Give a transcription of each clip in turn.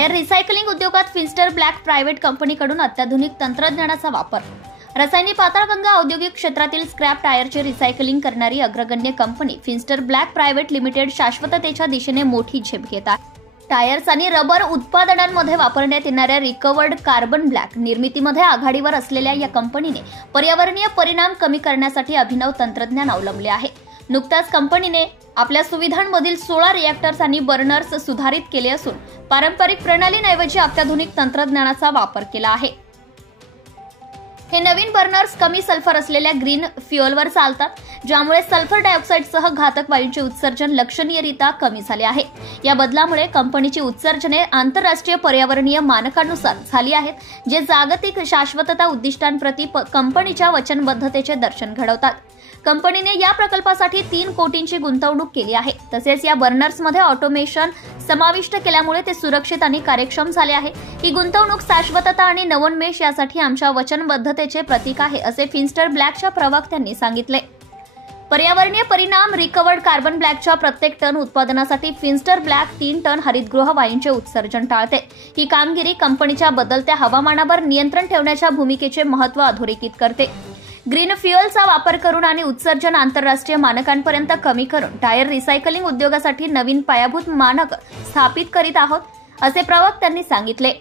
Tyre recycling उद्योगात फिन्स्टर black private कंपनीकडून अत्याधुनिक तंत्रज्ञानाचा वापर। रसायने पाताळगंगा औद्योगिक क्षेत्रातील स्क्रॅप टायरचे रिसायकलिंग करणारी अग्रगण्य कंपनी फिन्स्टर ब्लॅक प्रायव्हेट लिमिटेड शाश्वततेच्या दिशेने मोठी झेप घेत आहे। टायर्स आणि रबर उत्पादनांमध्ये वापरण्यात येणाऱ्या रिकवर्ड कार्बन ब्लॅक निर्मितीमध्ये आघाडीवर असलेल्या या कंपनीने पर्यावरणीय परिणाम कमी करण्यासाठी अभिनव तंत्रज्ञान अवलंबले आहे। नुकताच कंपनीने आपल्या सुविधांमधील 16 रिएक्टर्स आणि बर्नर्स सुधारित केले असून पारंपरिक प्रणालींऐवजी अत्याधुनिक तंत्रज्ञानाचा वापर केला आहे। हे नवीन बर्नर्स कमी सल्फर असलेल्या ग्रीन फ्युएलवर चालतात, ज्यामुळे सल्फर डायऑक्साईडसह घातक वायूंचे उत्सर्जन लक्षणीयरित्या कमी झाले आहे। या बदलामुळे कंपनीची उत्सर्जने आंतरराष्ट्रीय पर्यावरणीय मानकांनुसार झाली आहेत, जे जागतिक शाश्वतता उद्दिष्टांप्रती कंपनीच्या वचनबद्धतेचे दर्शन घडवतात। कंपनीने या प्रकल्पासाठी 3 कोटींची गुंतवणूक केली आहे। तसेच या बर्नर्समध्ये ऑटोमेशन समाविष्ट केल्यामुळे ते सुरक्षित आणि कार्यक्षम झाले आहे। ही गुंतवणूक शाश्वतता आणि नवोन्मेष यासाठी आमच्या वचनबद्धतेचे प्रतीक आहे, असे फिन्स्टर ब्लॅकच्या प्रवक्त्यांनी सांगितले। पर्यावरणीय परिणाम रिकवर्ड कार्बन ब्लॅकच्या प्रत्येक टन उत्पादनासाठी फिन्स्टर ब्लॅक 3 टन हरितगृह वायूंचे उत्सर्जन टाळते। ही कामगिरी कंपनीच्या बदलत्या हवामानावर नियंत्रण ठेवण्याच्या भूमिकेचे महत्त्व अधोरेखित करते। ग्रीन फ्युएलचा वापर करून आणि उत्सर्जन आंतरराष्ट्रीय मानकांपर्यंत कमी करून टायर रिसायकलिंग उद्योगासाठी नवीन पायाभूत मानक स्थापित करीत आहोत, असे प्रवक्त्यांनी सांगितले।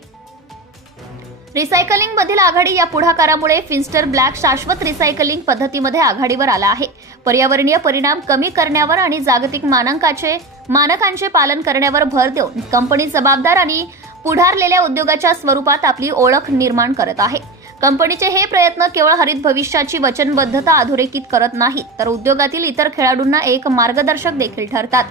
रिसायकलिंग मधील आघाडी या पुढाकारामुळे फिन्स्टर ब्लॅक शाश्वत रिसायकलिंग पद्धतीमध्ये आघाडीवर आला आहे। पर्यावरणीय परिणाम कमी करण्यावर आणि जागतिक मानकांचे पालन करण्यावर भर देऊन कंपनी जबाबदार आणि पुढारलेल्या उद्योगाच्या स्वरूपात आपली ओळख निर्माण करत आहे। कंपनीचे हे प्रयत्न केवळ हरित भविष्याची वचनबद्धता अधोरेखित करत नाहीत, तर उद्योगातील इतर खेळाडूंना एक मार्गदर्शक देखील ठरतात।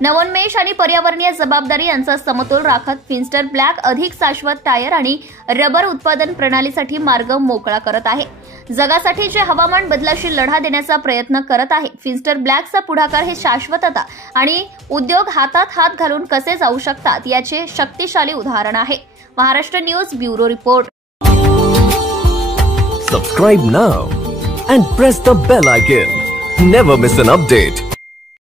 नवोन्मेष आणि पर्यावरणीय जबाबदारी यांचा समतोल राखत फिन्स्टर ब्लॅक अधिक शाश्वत टायर आणि रबर उत्पादन प्रणालीसाठी मार्ग मोकळा करत आहे। जगासाठी जे हवामान बदलाशी लढा देण्याचा प्रयत्न करत आहे, फिन्स्टर ब्लॅकचा पुढाकार हे शाश्वतता आणि उद्योग हातात हात घालून कसे जाऊ शकतात याचे शक्तिशाली उदाहरण आहे। Maharashtra news bureau report. Subscribe now and press the bell icon. Never miss an update.